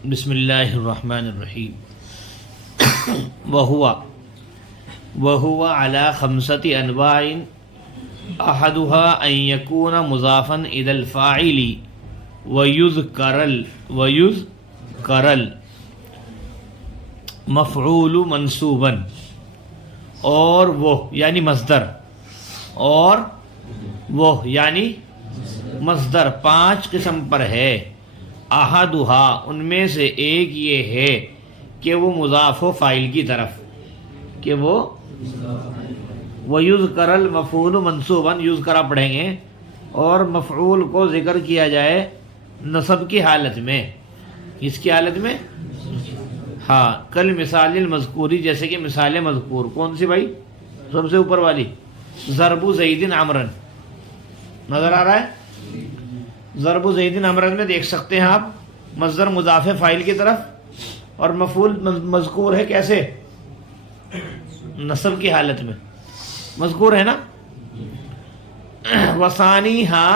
بسم اللہ الرحمن الرحیم وهو على 5 انواع احدها ان يكون مضافا الى الفاعل ويذكر المفعول منصوبا، اور وہ یعنی مصدر، اور وہ یعنی مصدر 5 قسم پر ہے۔ احدھا ان میں سے ایک یہ ہے کہ وہ مضاف ہو فاعل کی طرف، کہ وہ وَيُذْكَرَ الْمَفْعُولُ مَنْصُوبًا، یذکر پڑھیں گے، اور مفعول کو ذکر کیا جائے نصب کی حالت میں۔ اس کی حالت میں ہاں، کل مثال المذکوری، جیسے کہ مثال مذکور کون سی بھائی؟ سب سے اوپر والی، ضرب زید عمرا، نظر آ رہا ہے؟ ضرب زید عمرا میں دیکھ سکتے ہیں آپ، مصدر مضاف فاعل کی طرف، اور مفعول مذکور ہے کیسے؟ نصب کی حالت میں مذکور ہے نا۔ وثانیھا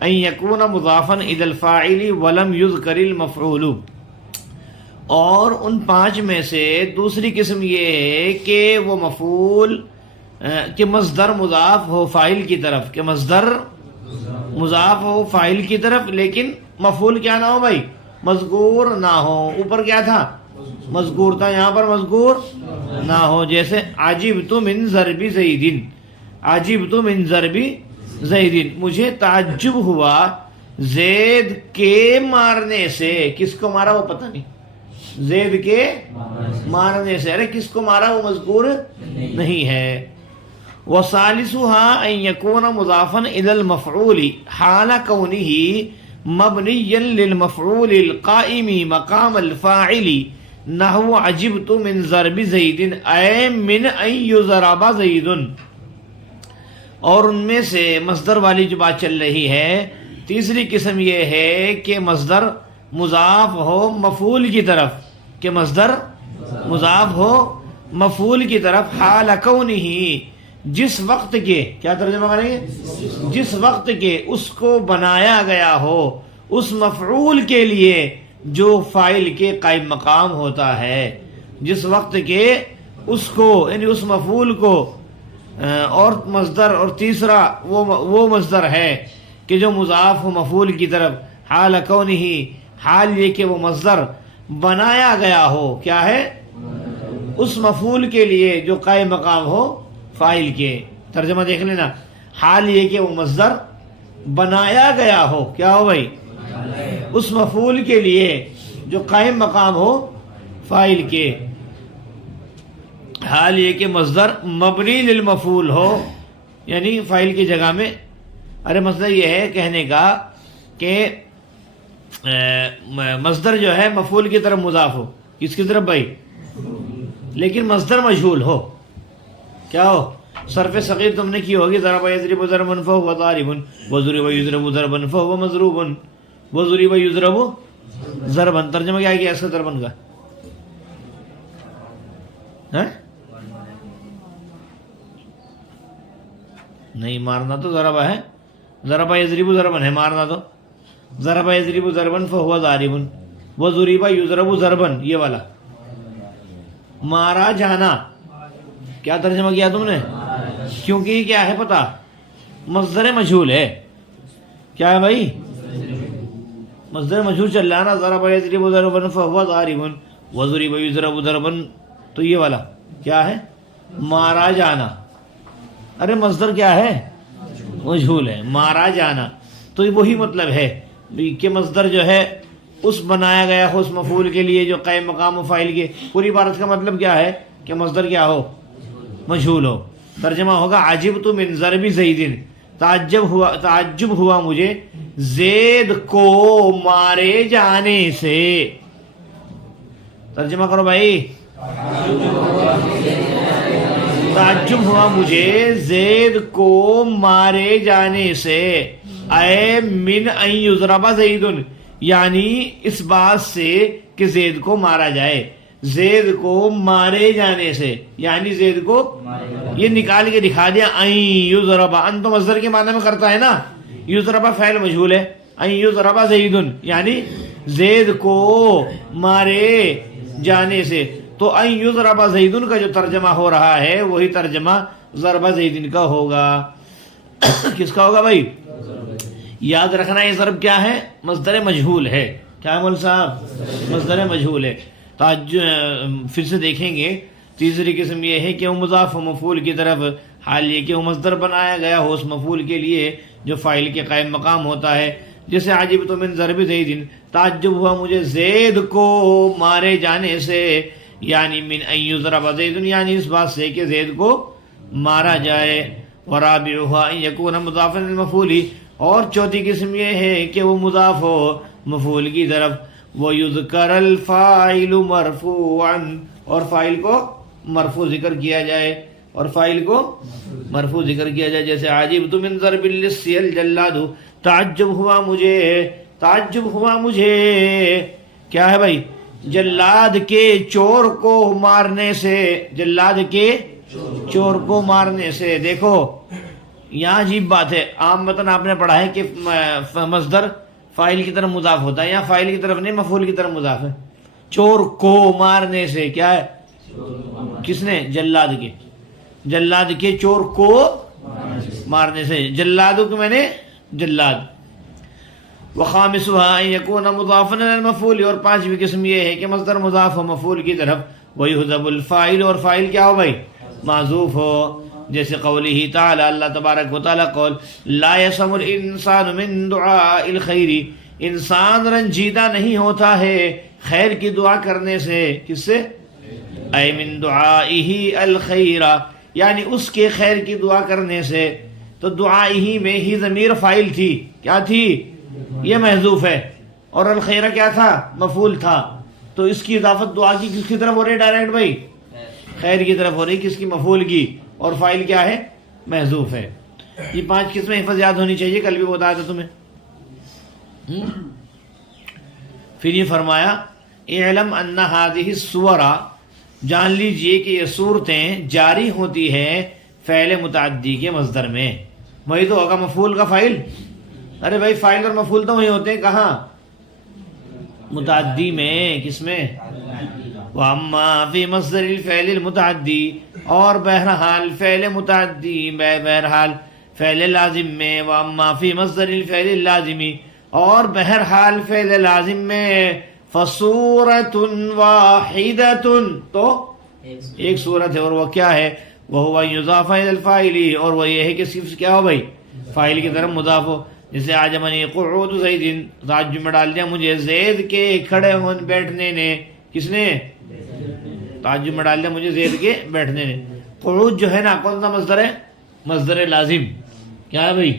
ان یکون مضافا الی الفاعل ولم یذکر المفعول، اور ان 5 میں سے دوسری قسم یہ ہے کہ وہ مفعول کہ مصدر مضاف ہو فاعل کی طرف، کہ مصدر مضاف ہو فاعل کی طرف، لیکن مفعول کیا نہ ہو بھائی؟ مذکور نہ ہو۔ اوپر کیا تھا؟ مذکور تھا، یہاں پر مذکور نہ ہو۔ جیسے عجبت من ضرب زید، عجبت من ضرب زید، مجھے تعجب ہوا زید کے مارنے سے۔ کس کو مارا وہ پتہ نہیں، زید کے مارنے سے، ارے کس کو مارا وہ مذکور نہیں ہے۔ وثالثھا ان یکون مضافا الی المفعول حال کونہ مبنیا للمفعول القائم مقام الفاعل، نحو عجبت من ضرب زید اے من ان یضرب زید۔ اور ان میں سے مصدر والی جو بات چل رہی ہے، تیسری قسم یہ ہے کہ مصدر مضاف ہو مفعول کی طرف، کہ مصدر مضاف ہو مفعول کی طرف، حال کونہ، جس وقت کے، کیا ترجمہ کریں گے؟ جس وقت کے اس کو بنایا گیا ہو اس مفعول کے لیے جو فاعل کے قائم مقام ہوتا ہے، جس وقت کے اس کو یعنی اس مفعول کو، اور مصدر، اور تیسرا وہ مصدر ہے کہ جو مضاف ہو مفعول کی طرف، حال کونہ، حال یہ کہ وہ مصدر بنایا گیا ہو، کیا ہے؟ اس مفعول کے لیے جو قائم مقام ہو فاعل کے۔ ترجمہ دیکھ لینا، حال یہ کہ وہ مصدر بنایا گیا ہو، کیا ہو بھائی؟ اس مفعول کے لیے جو قائم مقام ہو فاعل کے۔ حال یہ کہ مصدر مبنی للمفعول ہو، یعنی فاعل کی جگہ میں۔ ارے مصدر یہ ہے کہنے کا کہ مصدر جو ہے مفعول کی طرف مضاف ہو، کس کی طرف بھائی؟ لیکن مصدر مجہول ہو، کیا ہو؟ صرف صغیر تم نے کی ہوگی، ضرب یضرب ضربا فهو ضارب، وضرب یضرب ضربا فهو مضروب، وضرب یضرب ضربا۔ ترجمہ کیا ہے کہ ایسا ضربن کا؟ نہیں، مارنا تو ضربہ ہے، ضرب یضرب ضربا ہے، مارنا تو ضرب یضرب ضربا فهو ضارب، وضرب یضرب ضربا، یہ والا مارا جانا۔ کیا ترجمہ کیا تم نے؟ کیونکہ یہ کیا ہے پتا؟ مصدر مجہول ہے، کیا ہے بھائی؟ مصدر مجہول چل رہا ہے نا، ضرب یضرب ضربا فهو ضارب، وضرب یضرب ضربا، تو یہ والا کیا ہے؟ مارا جانا۔ ارے مصدر کیا ہے؟ مجہول ہے، مارا جانا۔ تو وہی مطلب ہے کہ مصدر جو ہے اس بنایا گیا ہو اس مفعول کے لیے جو قائم مقام و فاعل کے۔ پوری عبارت کا مطلب کیا ہے؟ کہ مصدر کیا ہو؟ مجہول ہو۔ ترجمہ ہوگا عجبت من ضرب زید، تعجب ہوا مجھے زید کو مارے جانے سے۔ ترجمہ کرو بھائی، تعجب ہوا مجھے زید کو مارے جانے سے، اے من ان یضرب زید، یعنی اس بات سے کہ زید کو مارا جائے، زید کو مارے جانے سے، یعنی زید کو یہ نکال کے دکھا دیا، این یضرب، ان تو مصدر کے معنی میں کرتا ہے نا، یضرب فعل مجہول ہے، ان یضرب زید یعنی زید کو مارے جانے سے. تو ان یضرب زید کا جو ترجمہ ہو رہا ہے وہی ترجمہ ضرب زید کا ہوگا. کس کا ہوگا بھائی؟ یاد رکھنا یہ ضرب کیا ہے؟ مصدر مجہول ہے. کیا مول صاحب؟ مصدر مجہول ہے. پھر سے دیکھیں گے. تیسری قسم یہ ہے کہ وہ مضاف و مفعول کی طرف، حال یہ کہ وہ مصدر بنایا گیا ہو اس مفعول کے لیے جو فاعل کے قائم مقام ہوتا ہے. جیسے عجبت من ضرب زید، تعجب ہوا مجھے زید کو مارے جانے سے، یعنی من ان یضرب زید یعنی اس بات سے کہ زید کو مارا جائے. ورابعها ان یکون مضافا للمفعول، اور چوتھی قسم یہ ہے کہ وہ مضاف ہو مفعول کی طرف. وَيُذْكَرَ الْفَاعِلُ مَرْفُوعًا، اور فاعل کو مرفوع ذکر کیا جائے، اور فاعل کو مرفوع ذکر کیا جائے. جیسے عجبت من ضرب اللص الجلاد، تعجب ہوا مجھے، تعجب ہوا مجھے کیا ہے بھائی؟ جلاد کے چور کو مارنے سے، جلاد کے چور کو مارنے سے. دیکھو یہاں عجیب بات ہے. عام متن آپ نے پڑھا ہے کہ مصدر فاعل کی طرف مضاف ہوتا ہے، یہاں فاعل کی طرف نہیں مفعول کی طرف مضاف ہے. چور کو مارنے سے کیا ہے؟ کس نے؟ جلاد کے. جلاد کے چور کو مارنے سے، جلاد کو میں نے جلاد. وخامسها ان يكون مضافا الى المفعول، اور پانچویں قسم یہ ہے کہ مصدر مضاف و مفعول کی طرف. ويحذف الفاعل، اور فاعل کیا ہو بھائی؟ معذوف ہو. جیسے قوله تعالی، اللہ تبارک و تعالی قول لا يسم الانسان من دعاء الخير، انسان رنجیدہ نہیں ہوتا ہے خیر کی دعا کرنے سے. کس سے؟ اے من دعائه الخیر، یعنی اس کے خیر کی دعا کرنے سے. تو دعائه میں ہی ضمیر فاعل تھی، کیا تھی؟ یہ محذوف ہے. اور الخیر کیا تھا؟ مفعول تھا. تو اس کی اضافت دعا کی کس کی طرف ہو رہی ہے؟ ڈائریکٹ بھائی خیر کی طرف ہو رہی. کس کی؟ مفعول کی. اور فاعل کیا ہے؟ محذوف ہے. یہ پانچ قسمیں حفظ یاد ہونی چاہیے، کل بھی بتایا تھا تمہیں. پھر یہ فرمایا اعلم ان هذه الصور، جان لیجئے کہ یہ صورتیں جاری ہوتی ہیں فعل متعدی کے مصدر میں. وہی تو ہوگا مفعول کا فاعل. ارے بھائی فاعل اور مفعول تو وہی ہوتے ہیں. کہاں؟ متعدی میں. کس میں؟ وَأَمَّا فِي مَصْدَرِ الْفِعْلِ الْمُتَعَدِّي، اور بہرحال فعل متعدی بہرحال فعل لازم میں. وَأَمَّا فِي مَصْدَرِ الْفِعْلِ اللَّازِمِ، اور بہرحال فعل لازم میں. فَصُورَةٌ وَاحِدَةٌ، تو ایک صورت ہے، اور وہ کیا ہے؟ وَهُوَ يُضَافَ إِلَى الْفَاعِلِ، اور وہ یہ ہے کہ صرف کیا ہو بھائی؟ فاعل کی طرف مضاف ہو. جیسے عجبنی قعود زید، تعجب میں ڈال دیا مجھے زید کے کھڑے ہونے بیٹھنے نے. کس نے؟ تعجب میں ڈال دیا مجھے زید کے بیٹھنے نے. قعود جو ہے نا کون سا مصدر ہے؟ مصدر لازم. کیا ہے بھائی؟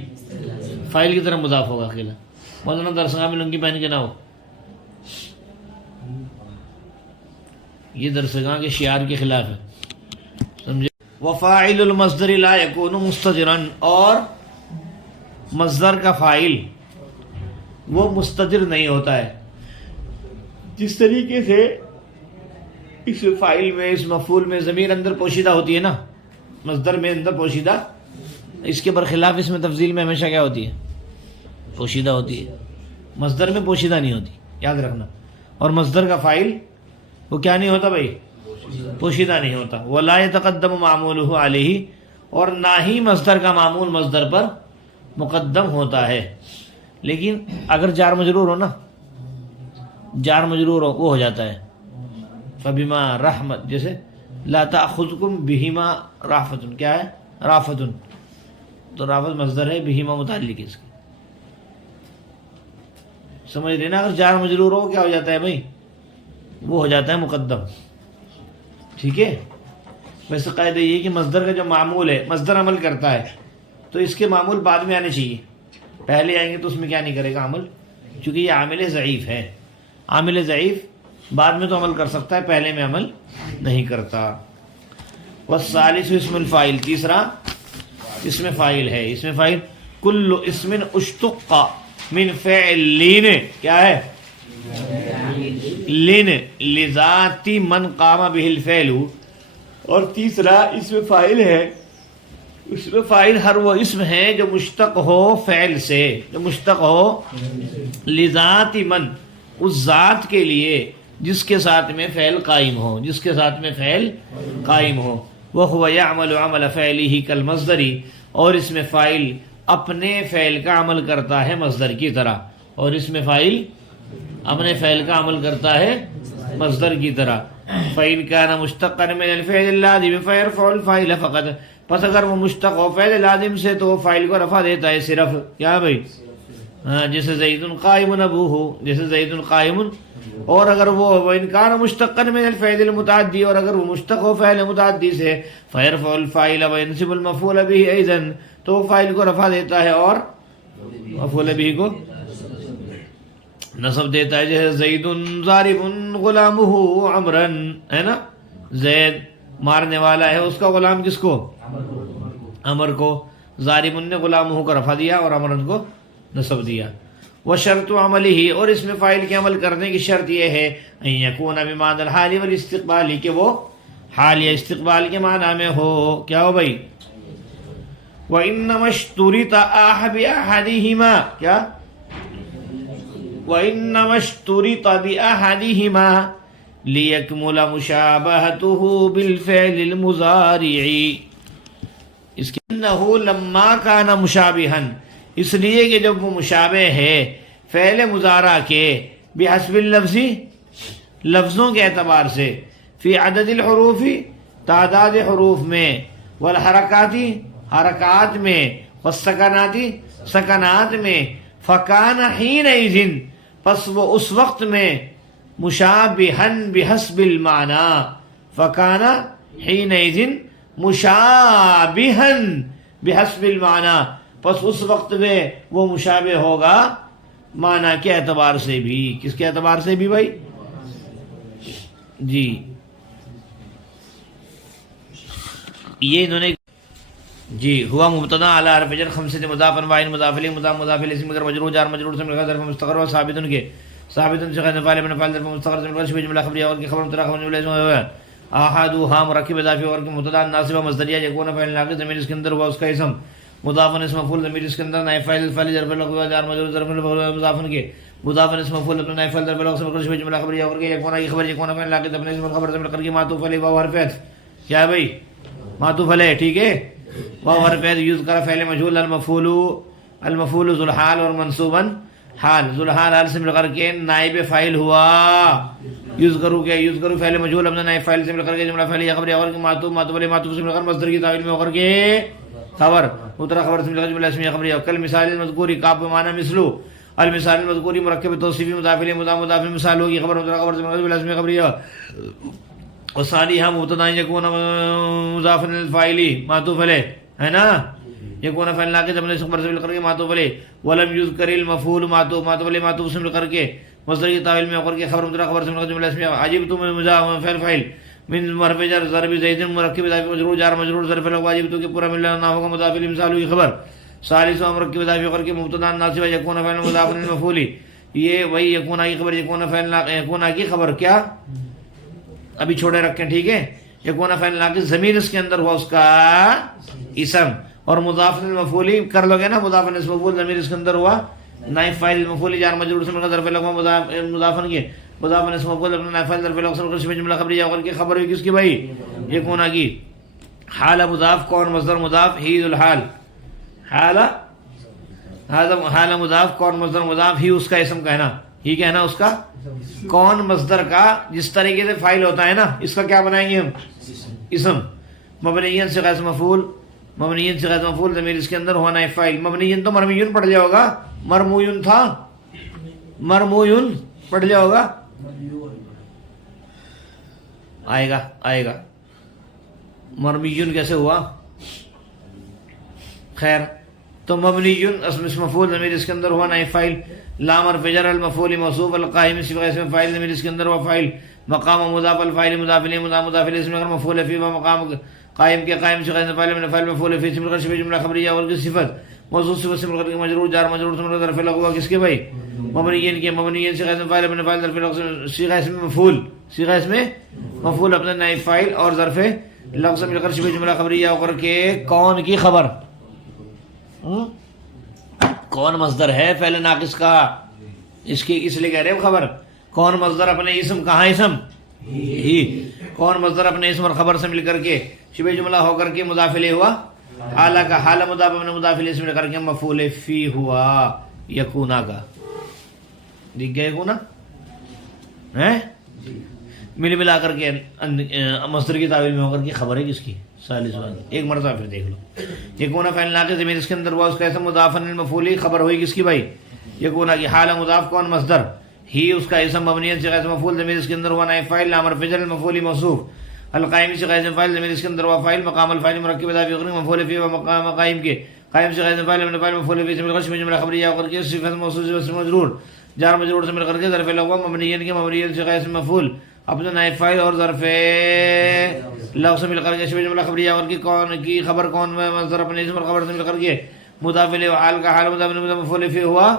فاعل کی طرف مضاف ہوگا. اکیلا مولانا درسگاہ میں لنگی پہن کے نہ ہو. یہ درسگاہ کے شعار کے خلاف ہے، سمجھے. وفاعل المصدر لا يكون مستترا، اور مصدر کا فاعل وہ مستتر نہیں ہوتا ہے. جس طریقے سے اس فاعل میں، اس مفعول میں ضمیر اندر پوشیدہ ہوتی ہے نا، مصدر میں اندر پوشیدہ، اس کے برخلاف اس میں تفضیل میں ہمیشہ کیا ہوتی ہے؟ پوشیدہ ہوتی ہے. مصدر میں پوشیدہ نہیں ہوتی، یاد رکھنا. اور مصدر کا فاعل وہ کیا نہیں ہوتا بھائی؟ پوشیدہ نہیں ہوتا. وَلَا يَتَقَدَّمُ مَعْمُولُهُ عَلَيْهِ، اور نہ ہی مصدر کا معمول مصدر پر مقدم ہوتا ہے. لیکن اگر جار مجرور ہو نا، جار مجرور ہو وہ ہو جاتا ہے. فبما رحمت، جیسے لا تأخذکم بہما رافت، کیا ہے؟ رافت. تو رافت مصدر ہے، بہما متعلق اس کی. سمجھ رہے نا؟ اگر جار مجرور ہو کیا ہو جاتا ہے بھائی؟ وہ ہو جاتا ہے مقدم. ٹھیک ہے. ویسے قاعدہ یہ کہ مصدر کا جو معمول ہے، مصدر عمل کرتا ہے تو اس کے معمول بعد میں آنے چاہیے. پہلے آئیں گے تو اس میں کیا نہیں کرے گا؟ عمل. چونکہ یہ عامل ضعیف ہے. عامل ضعیف بعد میں تو عمل کر سکتا ہے، پہلے میں عمل نہیں کرتا. والثالث اسم الفاعل، تیسرا اسم فاعل ہے. اسم فاعل کل اسم اشتق من فعلین، کیا ہے؟ لین لذاتی من قام به الفعل. اور تیسرا اسم فاعل ہے اس میں فاعل ہر وہ اسم ہے جو مشتق ہو فعل سے، جو مشتق ہو لذات من، اس ذات کے لیے جس کے ساتھ میں فعل قائم ہو، جس کے ساتھ میں فعل قائم ہو۔ وَهُوَ يَعْمَلُ عَمَلَ فَعْلِهِ كَالْمَصْدَرِ، اور اس میں فاعل اپنے فعل کا عمل کرتا ہے مصدر کی طرح، اور اس میں فاعل اپنے فعل کا عمل کرتا ہے مصدر کی طرح۔ فَإِنْ كَانَ مُشْتَقًّا مِنَ الْفِعْلِ اللَّازِمِ فَيَرْفَعُ الْفَاعِلَ فَقَطْ، پس اگر وہ مشتق ہو فعل لازم سے تو وہ فاعل کو رفع دیتا ہے صرف، کیا بھائی؟ جیسے زید قائم ابوہ، جیسے زید قائم۔ اور اگر وہ وَإِنْ كَانَ مُشْتَقًّا مِنَ الْفِعْلِ الْمُتَعَدِّي، اور اگر وہ مشتق ہو فعل متعدی سے فَيَرْفَعُ الْفَاعِلَ وَيَنْصِبُ الْمَفْعُولَ بِهِ أَيْضًا، تو وہ فاعل کو رفع دیتا ہے اور مفعول به کو نصب دیتا ہے، جیسے زید ضارب غلامہ عمرا، ہے نا، زید مارنے والا ہے اس کا غلام کس کو؟ عمر کو۔ ضارب نے غلامہ کو رفع دیا اور عمرا کو نصب دیا۔ وشرط عملہ، اور اس میں فاعل کے عمل کرنے کی شرط یہ ہے ان یکون بمعنی الحال والاستقبال، کہ وہ حال یا استقبال کے معنی میں ہو۔ کیا ہو بھائی؟ وَإِنَّمَا اشْتُرِطَ بِأَحَدِهِمَا، کیا؟ وَإِنَّمَا اشْتُرِطَ بِأَحَدِهِمَا لِيَكْمُلَ مُشَابَهَتُهُ بِالْفِعْلِ الْمُضَارِعِ، اس کے انہو لما کان مشابہن، اس لیے کہ جب وہ مشابہ ہے فعل مضارع کے بحسب اللفظی، لفظوں کے اعتبار سے، فی عدد الحروف، تعداد حروف میں، والحرکاتی، حرکات میں، والسکناتی، سکنات میں، فکان حینئذ، پس وہ اس وقت میں مشابہن بحسب المعنی، فکان حینئذ مشابہن بحسب المعنی، پس اس وقت میں وہ مشابہ ہوگا معنی کے اعتبار سے بھی۔ کس کے اعتبار سے بھی بھائی؟ جی یہ انہوں نے جی ہوا مبتدا علی حرف جر خمسۃ مضاف وعین مضاف الیہ مضاف مضاف الیہ اسم مگر مجرور جار مجرور سے ملکہ ظرف مستقر و ثابت ان کے ثابت ان سے غیر فاعل من فاعل ظرف مستقر سے ملکہ شبہ جملہ خبریہ اور کی خبر مبتدا خبر جملہ احدھا مرکب اضافی اور کی مبتدا ناصبہ مصدریہ یکون فاعل ناقص ضمیر اس کے اندر ہوا اس کا اسم مضاف اسم مفعول ضمیر اس کے اندر نائب فاعل فاعل ظرف لغوی جار مجرور ظرف مضاف کے مضاف اسم مفعول اپنا نائب فاعل ظرف لغوی سے ملکہ شبہ جملہ خبریہ اور کی یکون کی خبر یکون فاعل ناقص اپنے اسم خبر سے ملکہ کی معطوف علیہ واو حرف عطف، کیا ہے بھائی؟ معطوف علیہ، ٹھیک ہے۔ واو حرف عطف یوز کرا فعل مجهول المفعول ذو الحال اور منصوبا حال، ذو الحال حال سے مل کر کے نائب فاعل ہوا، یوز کرو فعل مجهول اپنا نائب فاعل سے مل کر کے جملہ فعلیہ خبر اور کہ معطوف علیہ معطوف سے مل کر مصدر کی تعویل میں ہو کر کے خبر مبتدا خبر سے مل کر جملہ اسمیہ خبریہ کل مثال المذکور کاف بمعنی مثلو المثال المذکور مرکب توصیفی مضاف الیہ مضاف مثال ہوگی خبر مبتدا خبر سے مل کر جملہ اسمیہ خبریہ وثانیہ مبتدا یکون مضاف الفاعل معطوف علیہ، ہے نا، یکون فعل ناقص اپنے خبر سے مل کر کے معطوف علیہ ولم یذکر المفعول معطوف علیہ معطوف سے مل کر کے مصدر کی تعویل میں ہو کر کے خبر مبتدا خبر سے مل کر جملہ اسمیہ عجبت مضاف فعل فاعل من حرف جر ضرب زید مرکب اضافی مجرور جار مجرور ظرف لغو عجبت کے پورا ملنا نہ ہوگا مضاف الیہ مثال کی خبر ثالث مرکب اضافی ہو کر کے مبتدا ناصب یکون فعل مضاف المفعول، یہ وہی یکون کی خبر یکون فعل یکون کی خبر کیا ابھی چھوڑے رکھیں، ٹھیک ہے۔ یکون فعل ناقص ضمیر اس کے اندر ہوا اس کا اسم اور مضاف المفعول کر لو گے نا، مضاف اسم مفعول ضمیر اس کے اندر ہوا نائب فاعل مفعول جار مجرور سے مل کر ظرف لغو مضاف کے مضاف اسم مفعول اپنا نائب فاعل ظرف لغو سے مل کر جملہ خبریہ اور کی خبر ہوئی کس کی بھائی؟ یکون کی۔ حال مضاف کون مصدر مضاف ہی ذو الحال، حال مضاف کون مصدر مضاف ہی اس کا اسم کہنا، ہی کہنا اس کا کون مصدر کا جس طریقے سے فاعل ہوتا ہے نا، اس کا کیا بنائیں گے ہم؟ اسم مبنیین سے غیر مفعول، مبنیین سے غیر مفعول ضمیر اس کے اندر ہوا نائب فاعل، مبنیین تو مرمیون پڑھ لیا ہوگا، مرمویون تھا، مرمویون پڑھ لیا ہوگا، آئے گا مرمیون کیسے ہوا؟ خیر تو مبنیون اسم مفعول ضمیر اس کے اندر ہوا نائب فاعل، لام حرف جر المفعول موصوف القائم اسم اسم فاعل ضمیر اس کے اندر ہوا فاعل، مقام مضاف الفاعل مضاف الیہ مضاف الیہ اسم مفعول فی مقام قائم کے قائم سے غیر فاعل من فاعل مفعول فی اسم شبہ جملہ خبریہ اور کی صفت موصوف صفت سے مل مجرور جار مجرور سے مل ظرف لغو کس کے بھائی؟ مبنیین کے، مبنیین سے غیر فاعل من فاعل ظرف لغو صیغہ اسم مفعول، صیغہ اسم مفعول اپنا نائب فاعل اور ظرف لفظ مل کر شبہ جملہ خبریہ ہو کر کے کون کی خبر، کون مصدر ہے فعل ناقص کا، اس کی اس لیے کہہ رہے ہیں خبر. کون مصدر اپنے اسم، کہاں اسم ہی، کون مصدر اپنے اسم اور خبر سے مل کر کے شبہ جملہ ہو کر کے مضاف الیہ ہوا، اعلیٰ کا حال مضاف اپنے مضاف الیہ سے مل کر کے مفعول فی ہوا یکونا کا. دیکھ گئے یکونا ہے، مل ملا کر کے مصدر کی تعویل میں ہو کر کے خبر ہے کس کی، ثالث والی. ایک مرتبہ پھر دیکھ لو. یکونا فعل ناقص ضمیر اس کے اندر ہوا، اس کا اسم مضاف المفعول، خبر ہوئی کس کی بھائی، یکونا کی. حال مضاف کون مصدر ہی، اس کا اسم مبنی سے غیر مفعول ضمیر اس کے اندر ہوا نائب فاعل امر فعل المفعول موصوف. القائم سے غیر فاعل ضمیر اس کے اندر ہوا فاعل مقام الفاعل مرکب اضافی مفعول فی و مقام قائم کے. قائم سے غیر فاعل ابن فاعل مفعول فی سے مل کر شبہ جملہ خبریہ ہو کر کے صفت موصوف سے مجرور، جار مجرور سے مل کر کے ظرف لغو مبنی کے مبنی سے غیر مفعول اپنا نائب فاعل اور ظرف لغو سے مل کر کے شبہ جملہ خبریہ ہو کر کے کون کی خبر، کون مصدر اپنے اسم اور خبر سے مل کر کے مضاف الیہ حال کا حال مضاف الیہ مفعول فی ہوا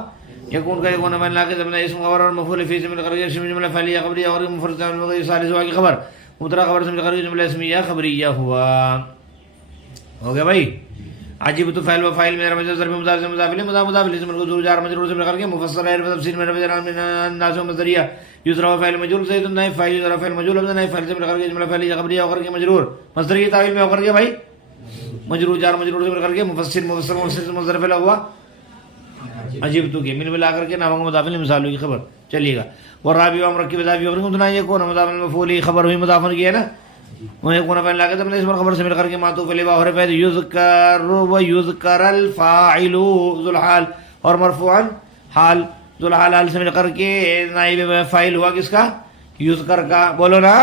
یکون کا یکون فعل ناقص اپنا اسم خبر اور مفعول فی سے مل کر کے شبہ جملہ فعلیہ خبریہ اور مفرد ثالث ہوا کی خبر مبتدا خبر سے مل کر کے جملہ اسمیہ خبریہ ہوا. ہو گیا بھائی. عجیب تو فعل و فاعل میرا مجرور ضرب مضاف سے مضاف الیہ مضاف الیہ سے مل کر جار مجرور سے مل کر کے مفسر ہے تفسیر میں الناس مصدریہ یذرا فاعل مجرور زید نائب فاعل یذرا فاعل مجرور ابدا نائب فاعل سے مل کر کے جملہ فعلیہ خبریہ ہو کر کے مجرور مصدر کی تعویل میں ہو کر کے بھائی مجرور جار مجرور سے مل کر کے مفسر سے مصدر فعل ہوا عجیب تو کے مل ملا کر کے نام مضاف الیہ مثالوں کی خبر. چلیے گا. والرابع مرکب اضافی ہو کر کے اتنا یہ کون مضاف مفعول خبر ہوئی مضاف کی ہے نا، وہ یکون فعل ناقص اپنے اسم اور خبر سے مل کر کے معطوف الیہ اور فعل یذکر و یذکر الفاعل ذو الحال اور مرفوعا حال ذو الحال حال سے مل کر کے نائب فاعل ہوا کس کا، یذکر کا. بولو نا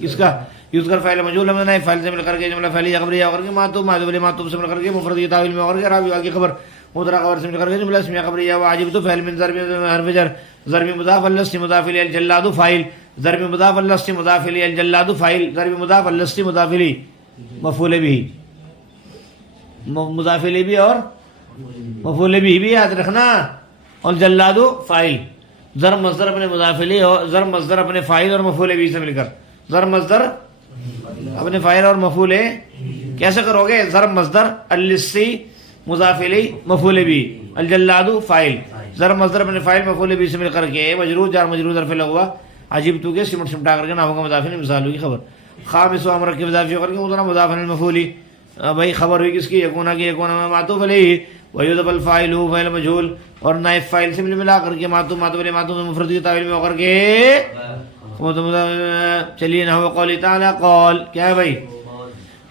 کس کا، یذکر فاعل مجهول میں نائب فاعل سے مل کر کے جملہ فعلیہ خبریہ ہو کر کے معطوف معطوف سے مل کر کے مفرد کی تعویل میں اور کے رابع کی خبر مبتدا خبر سے مل کر کے جملہ اسمیہ خبریہ. وعجب تو فعل من ضرب حرف جر ضرب مضاف الاصل مضاف الیہ الجلاد فاعل ضرب مضاف الاصل مضاف الیہ الجلاد فاعل ضرب مضاف الاصل مضاف الیہ مفعول به مضاف الیہ بھی اور مفعول به بھی یاد رکھنا، اور جلاد فاعل. ضرب مصدر اپنے مضاف الیہ اور ضرب مصدر اپنے فاعل اور مفعول به سے مل کر ضرب مصدر اپنے فاعل اور مفعول کیسے کرو گے، ضرب مصدر الاصل مضاف الیہ مفعول به الجلاد فاعل ضرب مصدر اپنے فاعل مفعول به سے مل کر کے مجرور جار مجرور ظرف لغوا عجیب تو کے سمٹ سمٹا کر کے ناموں کا مضاف الیہ مثالوں کی خبر. خامس و امر کے اضافی کر کے اتنا مضاف الیہ مفعول بھائی خبر ہوئی کس کی، یکونا کی یکونا میں معطوف الیہ ویذف الفاعل فاعل مجهول اور نائب فاعل سے ملا کر کے معطوف معطوف الیہ معطوف مفرد کی تعویل میں ہو کر کے. چلیے نحو قول تعالی قال کیا ہے بھائی،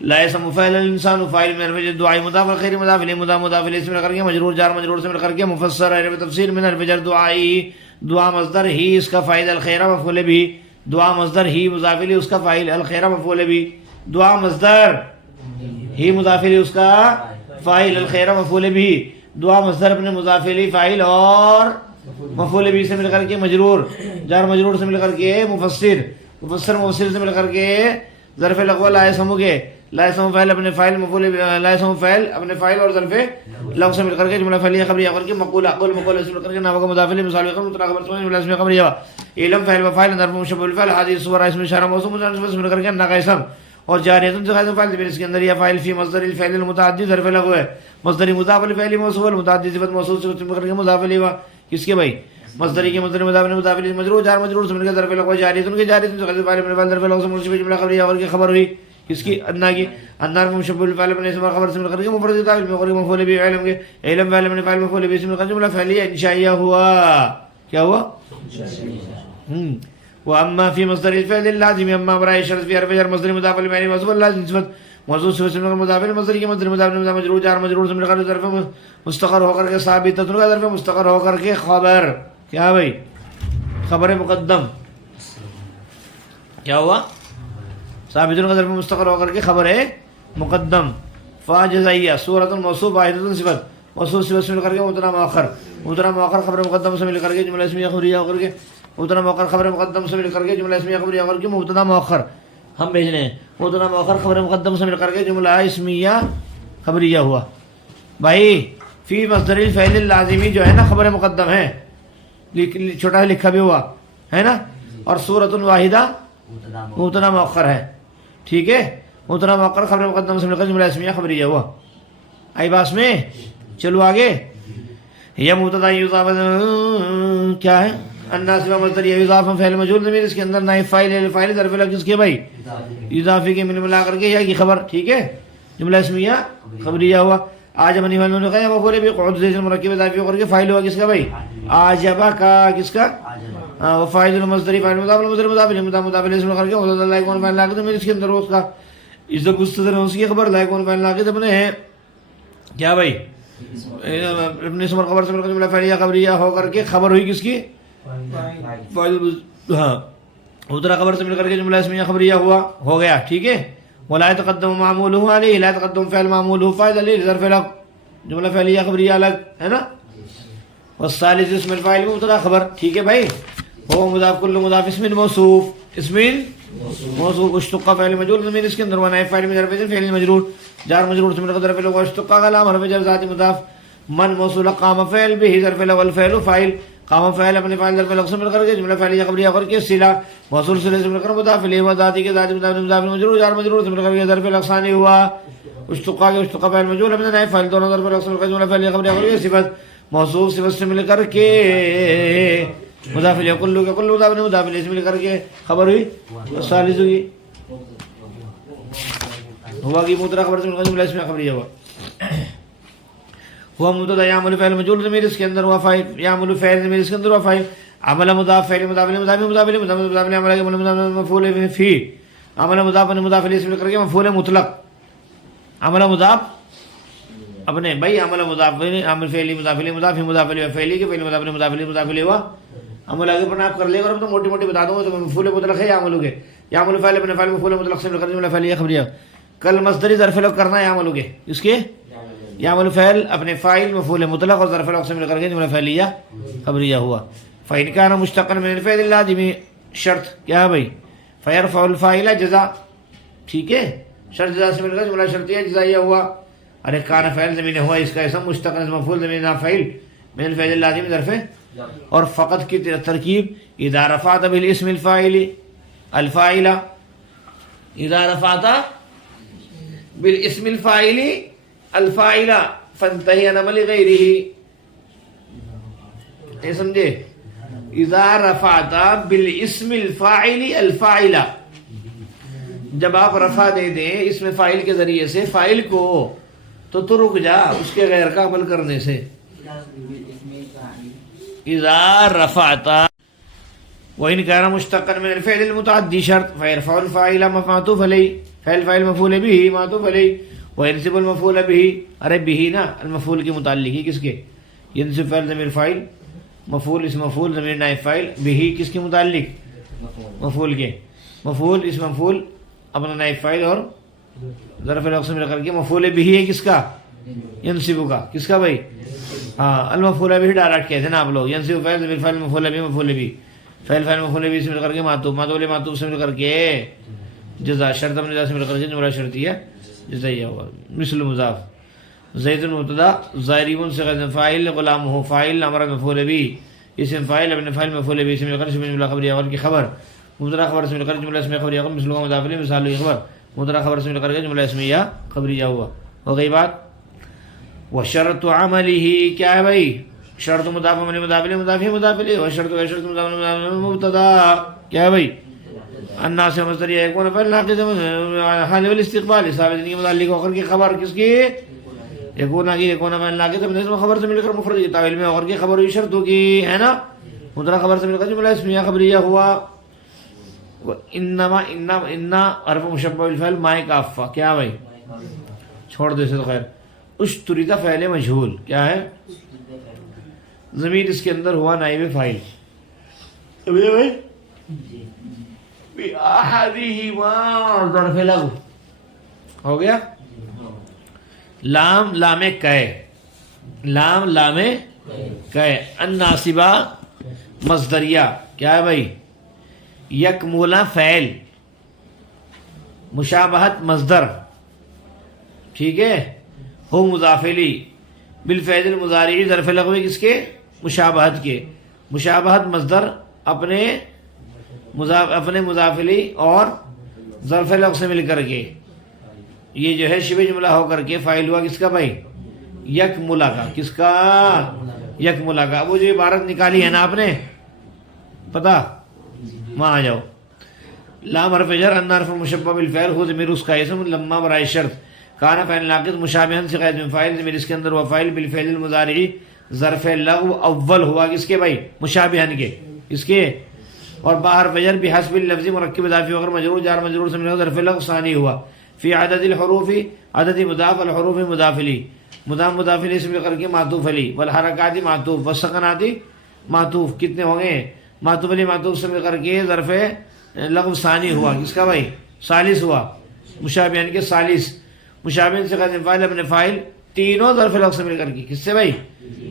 لا يسمى فاعل الانسان فاعل من الفجر دعاء مضاف الخير مضاف الیہ مضاف الیہ سے مل کر کے مجرور جار مجرور سے مل کر کے مفسر ہے تفسیر من الفجر دعائی دعا مصدر ہی اس کا فاعل الخير مفعول به دعا مصدر ہی مضاف الیہ اس کا فاعل الخير مفعول به دعا مصدر ہی مضاف الیہ اس کا فاعل الخير مفعول به دعا مصدر اپنے مضاف الیہ فاعل اور مفعول به سے مل کر کے مجرور جار مجرور سے مل کر کے مفسر سے مل کر کے ظرف لغو لا يسمو کے لا يسمو فاعل اپنے فاعل مفعول لا يسمو فاعل اپنے فاعل اور ظرف لغو سے مل کر کے جملہ فعلیہ خبریہ کر کے مقول اقول مقول سے مل کر کے نام کا مضاف الیہ مثال کا مطلق خبر جملہ اسمیہ خبریہ علم فاعل و فاعل ظرف مشبہ بالفعل هذه الصور اسم اشارہ موصوف مضاف سے مل کر کے ناقصم اور جاریتن سے غیر فاعل اس کے اندر یہ فاعل فی مصدر الفعل المتعدی ظرف لغو ہے مصدر مضاف الفعل موصوف المتعدی صفت موصوف سے مل کر کے مضاف الیہ کس کے بھائی مصدری کے مصدر مضاف الیہ مجرور جار مجرور سے مل کر ظرف لغو جاریتن کے جاریتن سے غیر فاعل ظرف لغو سے مل جملہ خبریہ اور کی خبر ہوئی کس کی انا کی انار مشبہ بالفعل اپنے اسم خبر سے مل کر کے مفرد تعویل میں اور مفعول به علم کے علم فاعل اپنے فاعل مفعول به سے مل کر جملہ فعلیہ انشائیہ ہوا کیا ہوا واما فی مصدر الفعل اللازم اما برائے شرط فی حرف جر مصدر مضاف الیہ موصوف اللازم صفت موصوف سے مضاف الیہ مصدر کے مصدر مضاف الیہ مجرور جار مجرور سے مل کر ظرف مستقر ہو کر کے ثابت ظرف مستقر ہو کر کے خبر کیا بھائی خبر مقدم کیا ہوا ثابت کا ظرف مستقر ہو کر کے خبر ہے مقدم. فاجزائیہ صورت الموصوف واحدۃ صفت موصوف صفت سے مل کر کے مبتدا مؤخر خبر مقدم سے مل کر کے جملہ اسمیہ خبریہ ہو کر کے مبتدا مؤخر خبر مقدم سے مل کر کے جملہ اسمیہ خبریہ ہو کر کے مبتدا مؤخر ہم بھیجنے ہیں مبتدا مؤخر خبر مقدم سے مل کر کے جملہ اسمیہ خبریہ ہوا. بھائی فی مصدر الفعل اللازمی جو ہے نا خبر مقدم ہے چھوٹا لکھا بھی ہوا ہے نا اور صورت واحدہ مبتدا مؤخر ہے ٹھیک ہے. مبتدا مؤخر خبر مقدم سے مل کر جملہ اسمیہ خبریہ ہوا. آئی باس میں؟ چلو آگے. یا مبتدا یضاف کیا ہے؟ الناصبہ مصدر یضاف فعل مجہول ضمیر اس کے اندر نائب فاعل فاعل ظرف لفظ کس کے بھائی؟ اضافی کے ملا کر کے یا کی خبر. ٹھیک ہے جملہ اسمیہ خبریہ ہوا. آج بنی والوں نے کہا مفعول بھی قعود سے مرکب اضافی کر کے فاعل ہوا کس کا بھائی؟ آجبا کا کس کا؟ وفاعل المصدر فاعل مضاف المصدر مضاف الیہ مضاف الیہ اسم کر کے حضرت اللہ کون فاعل لاگت میں اس کے اندر اس کا عزت مستتر اس کی خبر لا کون فاعل لاگت اپنے ہے کیا بھائی؟ ابن اسم خبر سے جملہ فعلیہ خبریہ ہو کر کے خبر ہوئی کس کی؟ فاعل. ہاں ادھر خبر سے مل کر کے جملہ اسمیہ خبریہ ہوا ہو گیا. ٹھیک ہے. ولا يتقدم معموله عليه لا يتقدم فعل معموله فاعل عليه ظرف لفظ جملہ فعلیہ خبریہ الگ ہے نا. والثالث اسم الفاعل مبتدا خبر. ٹھیک ہے بھائی. هو مضاف كل مضاف اسم موصوف اسم موصوف اشتق فعل مجرور ضمیر اس کے اندر ونائب فاعل من ظرف فعل مجرور جار مجرور سے مل کر ظرف لفظ اشتق غلام حرف جر ذات مضاف من موصول قام فعل به ظرف لفظ والفعل فاعل قام فعل اپنے فاعل ظرف لفظ مل کر کے جملہ فعلیہ خبریہ کر کے صلہ موصول سے مل کر مضاف الیہ و ذاتی کے ذات مضاف مجرور جار مجرور سے مل کر کے ظرف لفظ ثانی ہوا. اشتق کے اشتق فعل مجرور اپنے نائب فاعل دونوں ظرف لفظ مل کر جملہ فعلیہ خبریہ کر کے صفت موصوف صفت سے مل کر کے مضاف الیہ کلو کے کلو مضاف الیہ سے مل کر کے خبر ہوئی. ثالث ہوئی ہوا کی مبتدا خبر سے مل کر جملہ اسمیہ خبریہ ہوا. ہوا مبتدا یعمل فعل مجهول ضمیر اس کے اندر ہوا فاعل یعمل فعل ضمیر اس کے اندر ہوا فاعل عمل مضاف فعل مضاف الیہ مضاف الیہ مضاف الیہ عمل کے مفعول فی عمل مضاف مضاف الیہ سے مل کر کے مفعول مطلق عمل مضاف اپنے بھائی عمل مضاف عمل فعلی مضاف الیہ مضاف الیہ فعلی کے فعل مضاف الیہ مضاف الیہ ہوا. عمل آگے پر آپ کر لے گا اور تو موٹی موٹی بتا دوں گا تو مفعول مطلق ہے یا عمل کے یا عمل فاعل اپنے فاعل مفعول مطلق سے مل کر جملہ فعلیہ خبریہ کل مصدر ظرف لفظ کرنا ہے عمل کے اس کے یعمل فعل اپنے فاعل مفعول مطلق اور ظرف لفظ سے مل کر کے جملہ فعلیہ خبریہ ہوا. فإن كان مشتقا من الفعل اللازم شرط کیا ہے بھائی؟ فيرفع الفاعل جزاء. ٹھیک ہے شرط جزاء سے مل کر جملہ شرطیہ جزائیہ ہوا. ارے کان فعل زمین ہوا اس کا اسم مشتق مفعول زمین فاعل من الفعل اللازم ظرف اور فقط کی ترکیب اذا رفعت بالاسم الفاعل الفاعل اذا رفعت بالاسم الفاعل الفاعل فانتهي عن عمل غیره. یہ سمجھے؟ اذا رفعت بالاسم الفاعل الفاعل جب آپ رفع دے دیں اسم فاعل کے ذریعے سے فاعل کو تو رک جا اس کے غیر کا عمل کرنے سے. اذا رفعت وإن كان مشتقا من الفعل المتعدي شرط فيرفع الفاعل معطوف عليه فعل فاعل مفعول به معطوف عليه وينصب المفعول به. ارے به نا المفعول کے متعلق ہی کس کے؟ ينصب فعل ضمیر فاعل مفعول اسم مفعول ضمیر نائب فاعل به کس کے متعلق؟ مفعول کے. مفعول اسم مفعول اپنا نائب فاعل اور ظرف لفظ مل کر کے مفعول به ہے کس کا؟ ينصب کا. کس کا بھائی؟ ہاں المفعول به ڈائریکٹ کہتے ہیں نا آپ لوگ. ينصب فعل ضمیر فاعل مفعول به مفعول به فعل فاعل مفعول به سے مل کر کے معطوف معطوف معطوف سے مل کر کے جزاء شرط من جزاء سے مل کر کے جملہ شرطیہ جزائیہ ہوا. مثل مضاف زید المبتدا ظاہرون سے غیر فاعل غلامہ فاعل امر مفعول به اسم فاعل ابن فاعل مفعول به سے مل کر جملہ خبریہ اور کی خبر مبتدا خبر سے مل کر جملہ اسمیہ خبریہ مثل مضاف الیہ مثال خبر مبتدا خبر سے مل کر کے جملہ اسمیہ خبریہ ہوا. ہو گئی بات. وشرط عمله کیا ہے بھائی؟ شرط مضاف الیہ مضاف الیہ مضاف مضاف الیہ وشرط شرط مضاف الیہ مبتدا کیا ہے بھائی؟ الناس مصدر یکون فعل ناقص حال والاستقبال ثابت کے متعلق ہو کر کے خبر کس کی؟ یکون کی یکون فعل ناقص اپنے اسم خبر سے مل کر مفرد کی تعویل میں ہو کر کے خبر ہوئی شرطوں کی ہے نا. مبتدا خبر سے مل کر جملہ اسمیہ خبریہ ہوا. انما ان حرف مشبہ بالفعل مائے کافہ کیا بھائی؟ چھوڑ دے سے تو خیر. اشترط فعل مجہول کیا ہے؟ ضمیر اس کے اندر ہوا نائب فاعل. سمجھے بھائی؟ بِأَحَدِهِمَا ظرف لغو ہو گیا. لام لام کئے لام لام کئے. الناصبہ مصدریہ کیا ہے بھائی؟ یکمولا فعل مشابہت مصدر. ٹھیک ہے. ہو مضاف الیہ بالفعل المضارع ظرف لغو کس کے؟ مشابہت کے. مشابہت مصدر اپنے مضاف الیہ اور ظرف لغو سے مل کر کے یہ جو ہے شبہ جملہ ہو کر کے فاعل ہوا کس کا بھائی؟ یکملا کا. کس کا؟ یکملا کا. وہ جو عبارت نکالی ہے نا آپ نے پتا، وہاں آ جاؤ. لام حرف جر، ان حرف مشبہ بالفعل، خود ضمیر اس کا اسم، لما برائے شرط، کانا فعل ناقص مشابہن سے غیر من فاعل، ضمیر اس کے اندر ہوا فاعل، بالفعل المضارع ظرف لغو اول ہوا کس کے بھائی؟ مشابہن کے. اس کے. اور باہر فجر بحسب اللفظ مرکب اضافی وغیر مجرور جار مجرور سے ملے ظرف لغو ثانی ہوا. فی عدد الحروف، عدد مضاف، الحروف مضاف الیہ، مضاف مضاف الیہ اسم کر کے معطوف علی، والحرکات معطوف، والسکنات معطوف. کتنے ہوں گے؟ معطوف علی معطوف سے مل کر کے ظرف لغو ثانی ہوا کس کا بھائی؟ ثالث ہوا. مشابہن کے ثالث. مشابہن سے غیر فاعل اپنے فاعل، تینوں ظرف لغو سے مل کر کے کس سے بھائی؟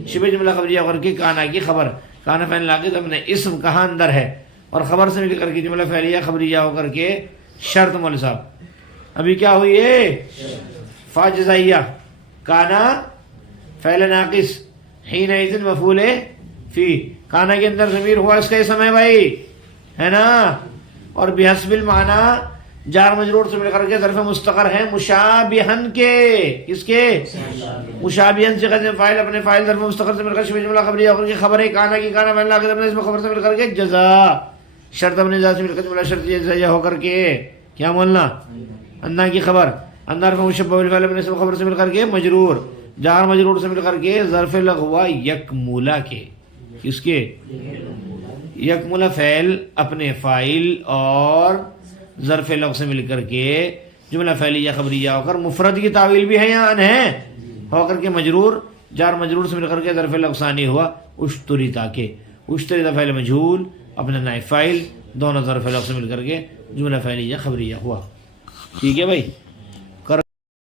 شبہ جملہ خبریہ کر کے کانا کی خبر، کانا فعل ناقص اپنے اسم کہاں اندر ہے، اور خبر سے مل کر کے جملہ فعلیہ خبریہ ہو کر کے شرط. مول صاحب ابھی کیا ہوئی ہے؟ فا جزائیہ. کانا فعل ناقص، حین اذن مفعول فی. کانا کے اندر ضمیر ہوا اس کا اسم ہے بھائی، ہے نا. اور بحسب المعنی جار مجرور سے مل کر کے ظرف مستقر ہے مشابہن کے. کس کے؟ مشابہن سے غیر فاعل اپنے فاعل ظرف مستقر سے مل کر شبہ جملہ خبریہ ہو کر کے خبر ہے کانا کی، کانا فعل ناقص اپنے اسم خبر سے مل کر کے جزا شرط اپنے جزا سے مل کر جملہ شرطیہ جزائیہ ہو کر کے کیا بولنا؟ انا کی خبر، انا حرف مشبہ بالفعل اپنے اسم خبر سے مل کر کے مجرور جار مجرور سے مل کر کے ظرف لغو ہوا یکملا کے. کس کے؟ یکملا فعل اپنے فاعل اور ظرف لغو سے مل کر کے جملہ فعلیہ خبریہ ہو کر مفرد کی تعویل بھی ہے یا ان ہے ہو کر کے مجرور جار مجرور سے مل کر کے ظرف لغو ثانی ہوا اشتریتا کے. اشتریتا فعل مجہول اپنے نائب فاعل دونوں ظرف لغو سے مل کر کے جملہ فعلیہ خبریہ ہوا. ٹھیک ہے بھائی.